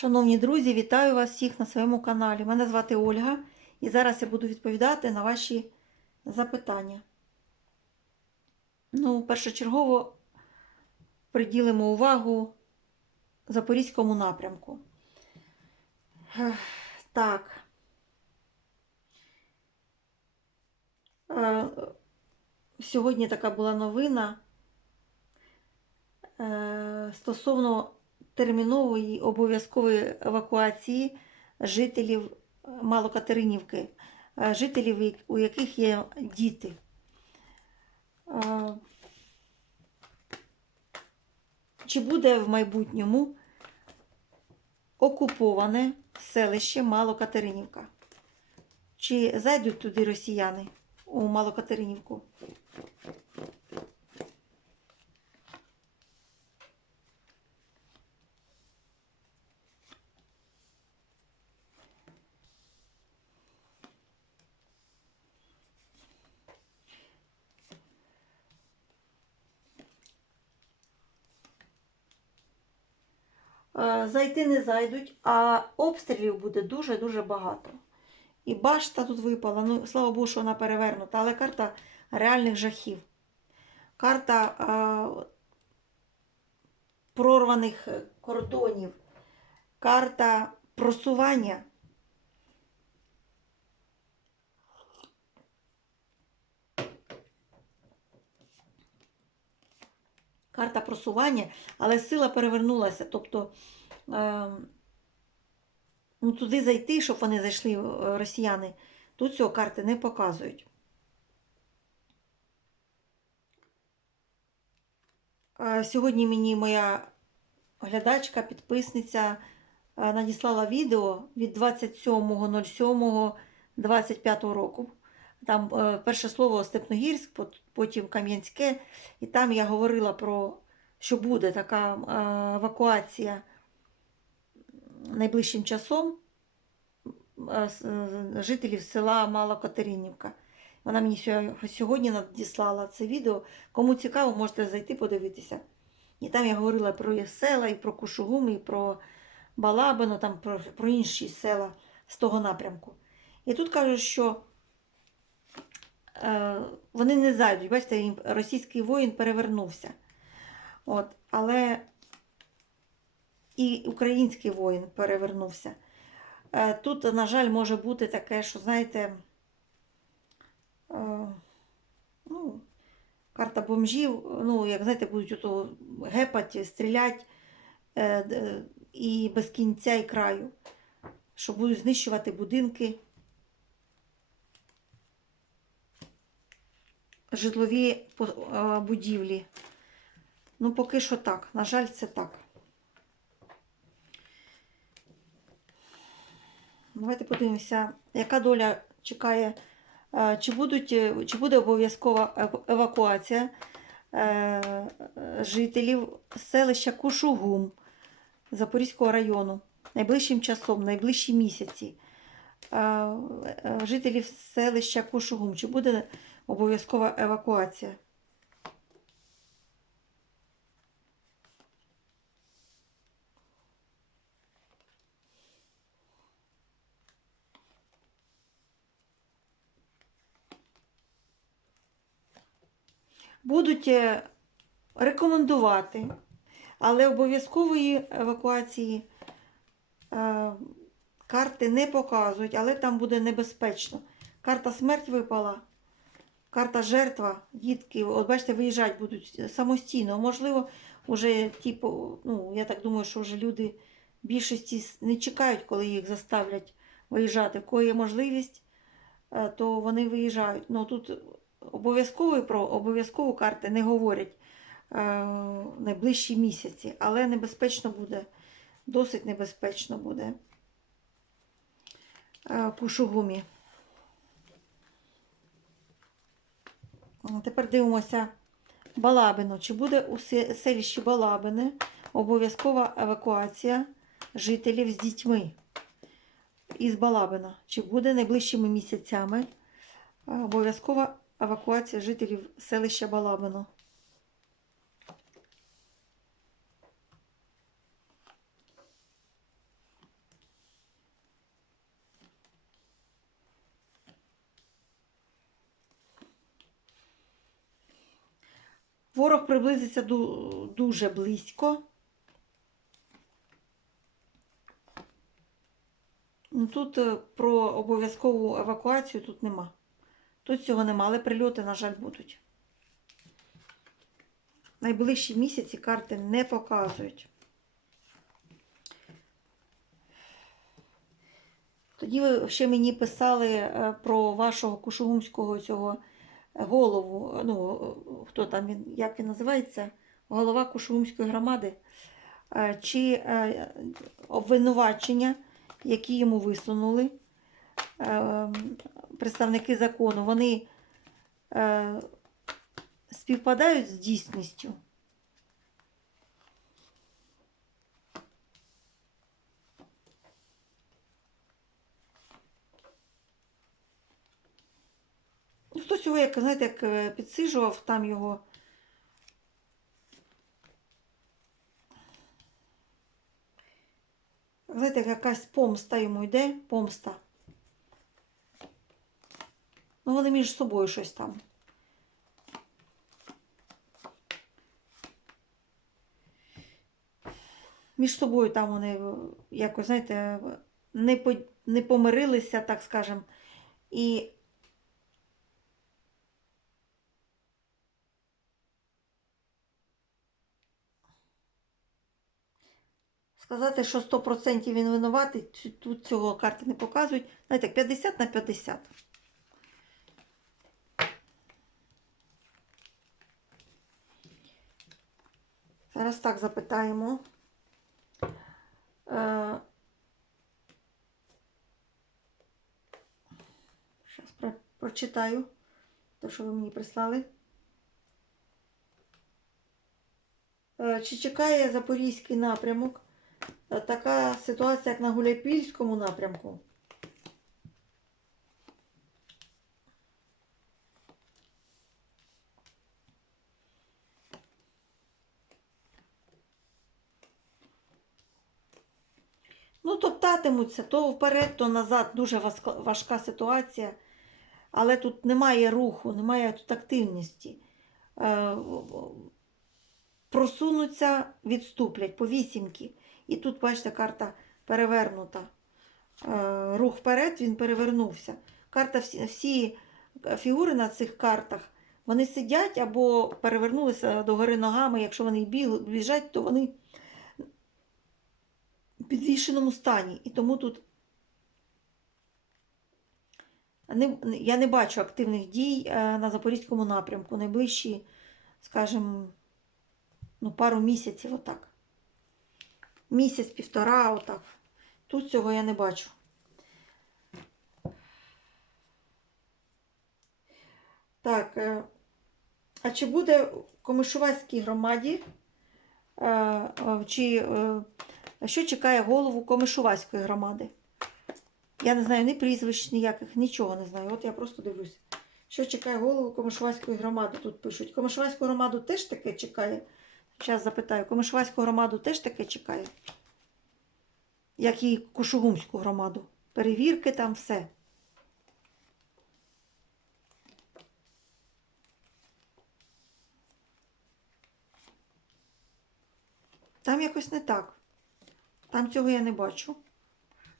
Шановні друзі, вітаю вас всіх на своєму каналі. Мене звати Ольга, і зараз я буду відповідати на ваші запитання. Ну, першочергово приділимо увагу Запорізькому напрямку. Так. Е, Сьогодні така була новина е, стосовно термінової обов'язкової евакуації жителів Малокатеринівки, е, жителів, у яких є діти. Е, Чи буде в майбутньому окуповане селище Малокатеринівка? Чи зайдуть туди росіяни у Малокатеринівку? Зайти не зайдуть, а обстрілів буде дуже-дуже багато. І башта тут випала. Ну, слава Богу, що вона перевернута, але карта реальних жахів. Карта е, прорваних кордонів, карта просування. Карта просування, але сила перевернулася. Тобто е, ну, туди зайти, щоб вони зайшли е, росіяни, тут цього карти не показують. Е, Сьогодні мені моя глядачка, підписниця е, надіслала відео від 27.07.25 року. Там перше слово Степногірськ, потім Кам'янське, і там я говорила про, що буде така евакуація найближчим часом жителів села Мала Катеринівка. Вона мені сьогодні надіслала це відео. Кому цікаво, можете зайти подивитися. І там я говорила про їх села, і про Кушугум, і про Балабино, там про, про інші села з того напрямку. І тут кажуть, що вони не зайдуть. Бачите, російський воїн перевернувся. От, але і український воїн перевернувся. Е, тут, на жаль, може бути таке, що, знаєте, е, ну, карта бомжів, ну, як знаєте, будуть ото гепати, стріляти е, і без кінця і краю, що будуть знищувати будинки. Житлові е, будівлі. Ну, поки що так. На жаль, це так. Давайте подивимося, яка доля чекає, е, чи, будуть, е, чи буде обов'язкова евакуація жителів селища Кушугум Запорізького району найближчим часом, найближчі місяці. Жителів селища Кушугум, чи буде обов'язкова евакуація. Будуть е, рекомендувати, але обов'язкової евакуації е, карти не показують, але там буде небезпечно. Карта смерть випала. Карта жертва, дітки, от бачите, виїжджати будуть самостійно. Можливо, вже типу, ну, я так думаю, що вже люди більшості не чекають, коли їх заставлять виїжджати. В кого є можливість, е, то вони виїжджають. Ну тут обов'язково про обов'язково карти не говорять е, найближчі місяці, але небезпечно буде, досить небезпечно буде е, по шугумі. Тепер дивимося Балабино. Чи буде у се- селищі Балабине обов'язкова евакуація жителів з дітьми із Балабина? Чи буде найближчими місяцями е, обов'язкова евакуація жителів селища Балабино? Ворог приблизиться дуже близько. Ну, тут е, про обов'язкову евакуацію тут нема. Тут цього нема, але прильоти, на жаль, будуть. Найближчі місяці карти не показують. Тоді ви ще мені писали е, про вашого кушугумського цього голову. Ну, хто там він, як він називається? Голова Кушумської громади. Е, Чи е, обвинувачення, які йому висунули е, представники закону, вони е, співпадають з дійсністю? Хтось його, як, знаєте, як е, підсижував там його. Знаєте, як якась помста йому йде, помста. Ну, вони між собою щось там. Між собою там вони е, якось, знаєте, не, по, не помирилися, так скажем. І Сказати, що 100% він винуватий, тут цього карти не показують. Знаєте, 50 на 50. Зараз так запитаємо. Е, Зараз про, прочитаю те, що ви мені прислали. Е, Чи чекає Запорізький напрямок? Така ситуація, як на Гуляйпільському напрямку. Ну, топтатимуться то вперед, то назад. Дуже важка- важка ситуація. Але тут немає руху, немає тут активності. Е, Просунуться, відступлять по вісімки. І тут, бачите, карта перевернута. Е, Рух вперед, він перевернувся. Карта, всі, всі фігури на цих картах, вони сидять або перевернулися догори ногами. Якщо вони біжать, то вони в підвішеному стані. І тому тут я не бачу активних дій е, на Запорізькому напрямку. Найближчі, скажімо, ну, пару місяців отак. Місяць-півтора, отак. Тут цього я не бачу. Так, е, а чи буде в Комишувацькій громаді, е, е, чи що чекає голову Комишувацької громади? Я не знаю ні прізвищ ніяких, нічого не знаю. От я просто дивлюсь. Що чекає голову Комишувацької громади? Тут пишуть. Комишувацьку громаду теж таке чекає. Зараз запитаю, Комишувацьку громаду теж таке чекає? Як і Кушугумську громаду. Перевірки там все. Там якось не так. Там цього я не бачу.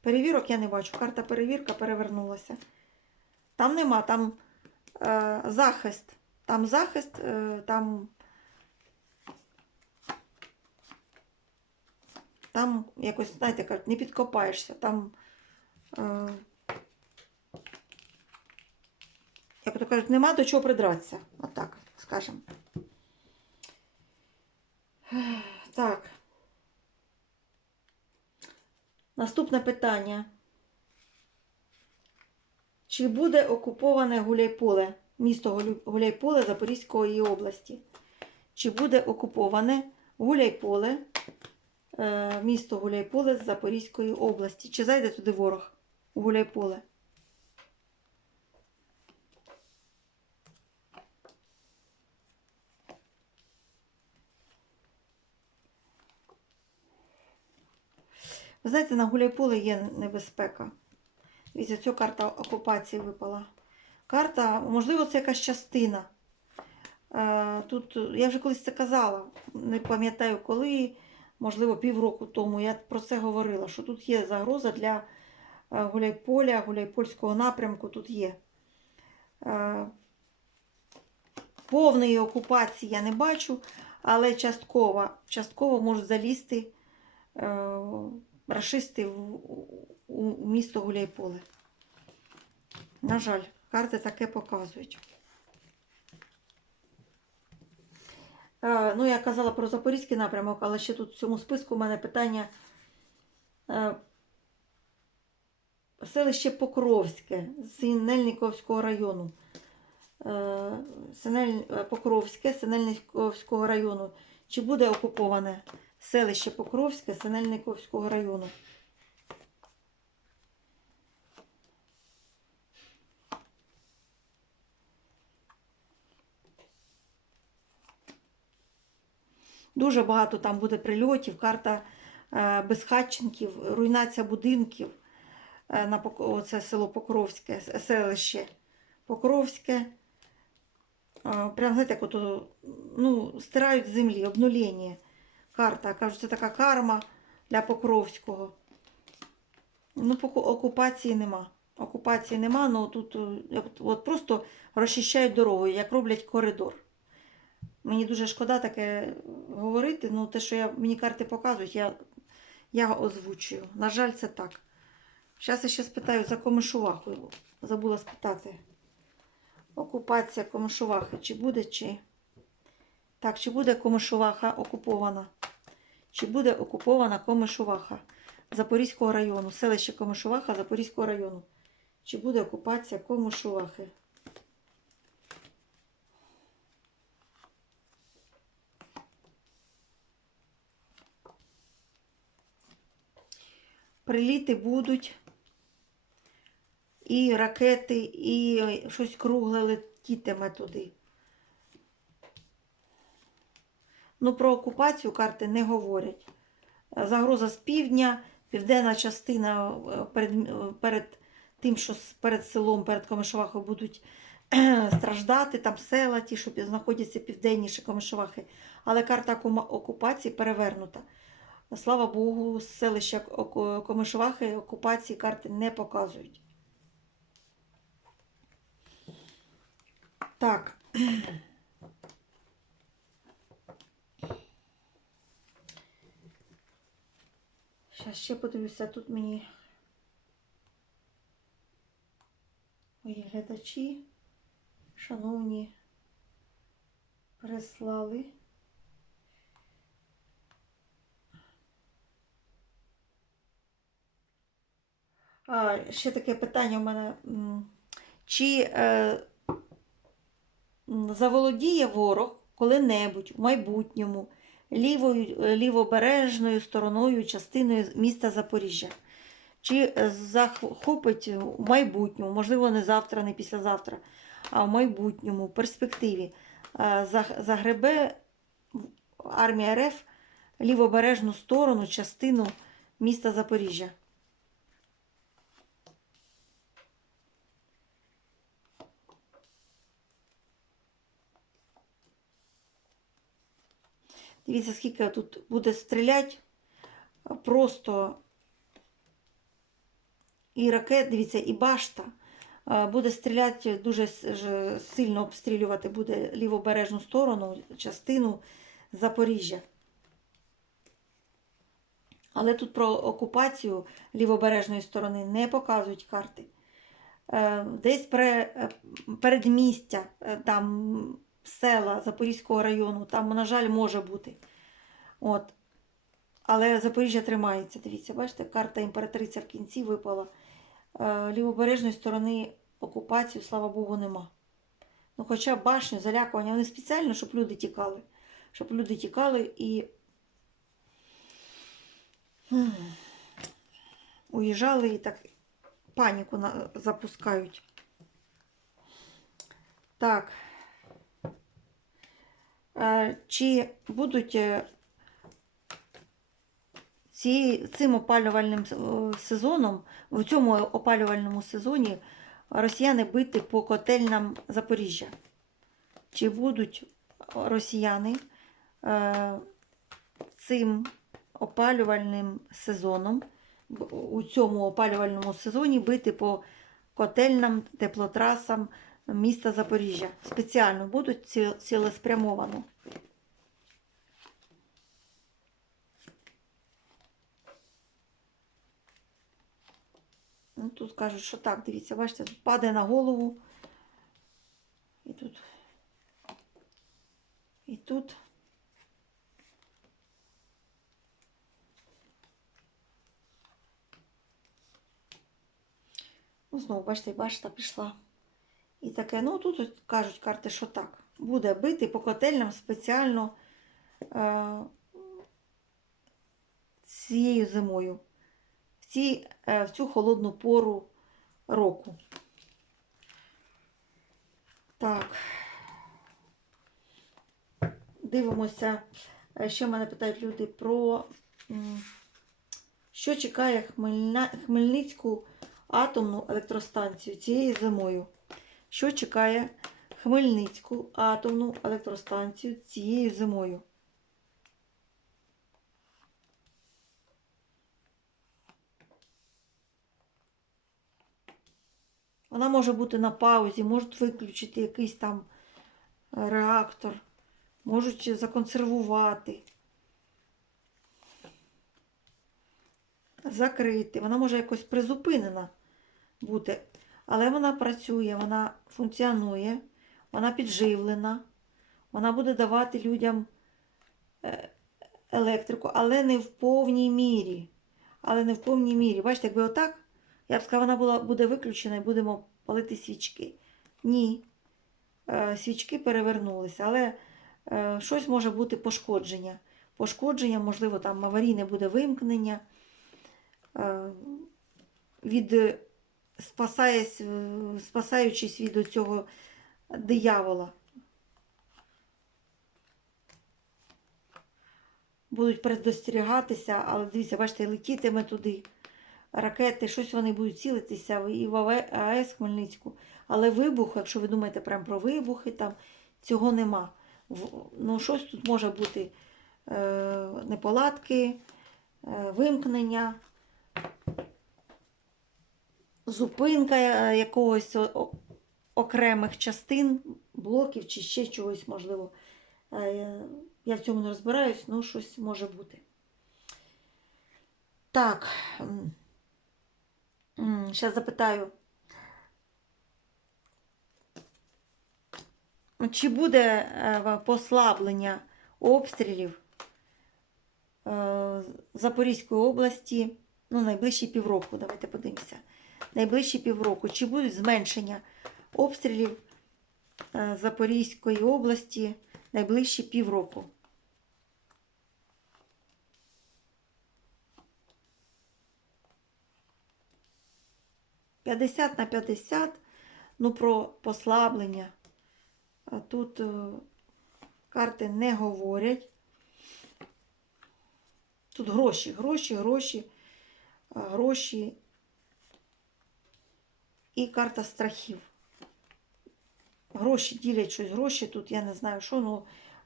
Перевірок я не бачу. Карта перевірка перевернулася. Там нема, там е, захист. Там захист, е, там. Там якось, знаєте, кажуть, не підкопаєшся. Там. Е, як то кажуть, нема до чого придратися. Отак, скажемо. Так. Наступне питання. Чи буде окуповане Гуляйполе, місто Гуляйполе Запорізької області? Чи буде окуповане Гуляйполе, місто Гуляйполе з Запорізької області? Чи зайде туди ворог у Гуляйполе? Ви знаєте, на Гуляйполе є небезпека. Дивіться, ця карта окупації випала. Карта, можливо, це якась частина. Е, Тут я вже колись це казала, не пам'ятаю коли, можливо, півроку тому. Я про це говорила, що тут є загроза для е, Гуляйполя, Гуляйпольського напрямку. Тут є. Е, Повної окупації я не бачу, але частково, частково можуть залізти е, рашисти у, місто Гуляйполе. На жаль, карти таке показують. Ну, я казала про Запорізький напрямок, але ще тут в цьому списку у мене питання. е, Селище Покровське Синельниковського району. Е, Синель... е, Покровське Синельниковського району. Чи буде окуповане селище Покровське Синельниковського району? Дуже багато там буде прильотів, карта е, безхатченків, руйнація будинків е, на оце село Покровське, селище Покровське. Е, Прям, знаєте, як ото, ну, стирають землі, обнулення. Карта. Кажуть, це така карма для Покровського. Ну, окупації нема. Окупації нема, ну тут от просто розчищають дорогу, як роблять коридор. Мені дуже шкода таке говорити. Ну, те, що я, мені карти показують, я, я озвучую. На жаль, це так. Зараз я ще спитаю за Комишуваху. Забула спитати. Окупація Комишувахи. Чи буде, чи. Так, чи буде Комишуваха окупована? Чи буде окупована Комишуваха Запорізького району? Селище Комишуваха Запорізького району. Чи буде окупація Комишувахи? Приліти будуть. І ракети, і щось кругле летітиме туди. Ну, про окупацію карти не говорять. Загроза з півдня, південна частина е, перед, е, перед тим, що перед селом, перед Комишовахою будуть страждати, там села, ті, що знаходяться південніше Комишовахи. Але карта окупації перевернута. Слава Богу, селища Комишовахи окупації карти не показують. Так. Зараз ще подивлюся, тут мені мої глядачі, шановні, прислали. А, ще таке питання у мене. Чи е, заволодіє ворог коли-небудь в майбутньому лівою, е, лівобережною стороною частиною міста Запоріжжя? Чи е, захопить в майбутньому, можливо, не завтра, не післязавтра, а в майбутньому, в перспективі, е, загребе армія РФ лівобережну сторону, частину міста Запоріжжя? Дивіться, скільки тут буде стріляти. Просто і ракет, дивіться, і башта. Е, Буде стріляти дуже сильно обстрілювати буде лівобережну сторону, частину Запоріжжя. Але тут про окупацію лівобережної сторони не показують карти. Е, Десь е, передмістя, там села Запорізького району, там, на жаль, може бути. От. Але Запоріжжя тримається. Дивіться, бачите, карта імператриця в кінці випала. Е, Лівобережної сторони окупації, слава Богу, нема. Ну, хоча башню, залякування, вони спеціально, щоб люди тікали. Щоб люди тікали і уїжджали і так паніку запускають. Так. Е, Чи будуть е, ці, цим опалювальним сезоном, в цьому опалювальному сезоні росіяни бити по котельнам Запоріжжя? Чи будуть росіяни е, цим опалювальним сезоном, у цьому опалювальному сезоні бити по котельнам, теплотрасам міста Запоріжжя. Спеціально будуть цілеспрямовано. Ну, тут кажуть, що так, дивіться, бачите, тут падає на голову. І тут. І тут. Ну, знову, бачите, башта пішла. І таке, ну тут кажуть карти, що так. Буде бити по котельням спеціально е, цією зимою. В, ці, е, в цю холодну пору року. Так. Дивимося. Е, Ще мене питають люди про що чекає Хмельна... Хмельницьку атомну електростанцію цією зимою. Що чекає Хмельницьку атомну електростанцію цією зимою? Вона може бути на паузі, можуть виключити якийсь там е, реактор, можуть законсервувати, закрити. Вона може якось призупинена бути, але вона працює, вона функціонує, вона підживлена, вона буде давати людям е, електрику, але не в повній мірі. Але не в повній мірі. Бачите, якби отак, я б сказала, вона була, буде виключена і будемо палити свічки. Ні. Е, Свічки перевернулися, але е, щось може бути пошкодження. Пошкодження, можливо, там аварійне буде вимкнення. Від, спасаючись від цього диявола. Будуть предостерігатися, але дивіться, бачите, летітиме туди ракети, щось вони будуть цілитися і в АЕС Хмельницьку. Але вибуху, якщо ви думаєте прямо про вибухи, там цього нема. Ну, щось тут може бути е, неполадки, е, вимкнення, зупинка е, якогось окремих частин, блоків чи ще чогось можливо. Е, Я в цьому не розбираюсь, ну щось може бути. Так. Зараз запитаю. Чи буде е, послаблення обстрілів Запорізької області ну, найближчі півроку? Давайте подивимося. Найближчі півроку. Чи будуть зменшення обстрілів е, Запорізької області найближчі півроку? П'ятдесят на 50, ну про послаблення. Тут е, карти не говорять. Тут гроші, гроші, гроші, е, гроші і карта страхів. Гроші ділять щось, гроші тут, я не знаю, що, ну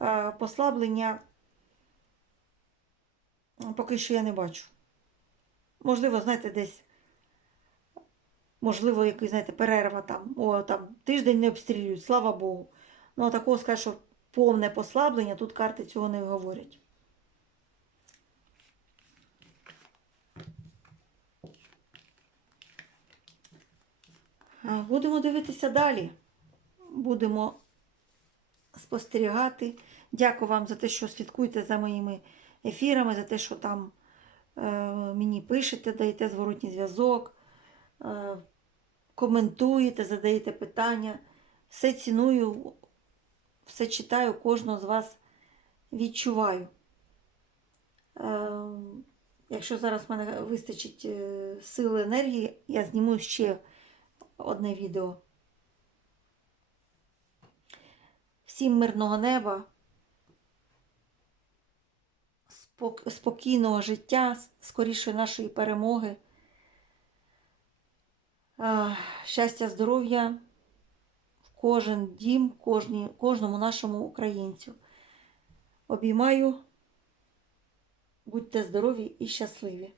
е, послаблення поки що я не бачу. Можливо, знаєте, десь, можливо, якийсь, знаєте, перерва там, о, там тиждень не обстрілюють, слава Богу. Ну, а такого сказати, що повне послаблення, тут карти цього не говорять. Будемо дивитися далі. Будемо спостерігати. Дякую вам за те, що слідкуєте за моїми ефірами, за те, що там е, мені пишете, даєте зворотній зв'язок, е, коментуєте, задаєте питання. Все ціную, все читаю, кожного з вас відчуваю. Е, якщо зараз в мене вистачить сили енергії, я зніму ще одне відео. Всім мирного неба, спок- спокійного життя, скорішої нашої перемоги, щастя, здоров'я в кожен дім, кожні, кожному нашому українцю. Обіймаю. Будьте здорові і щасливі!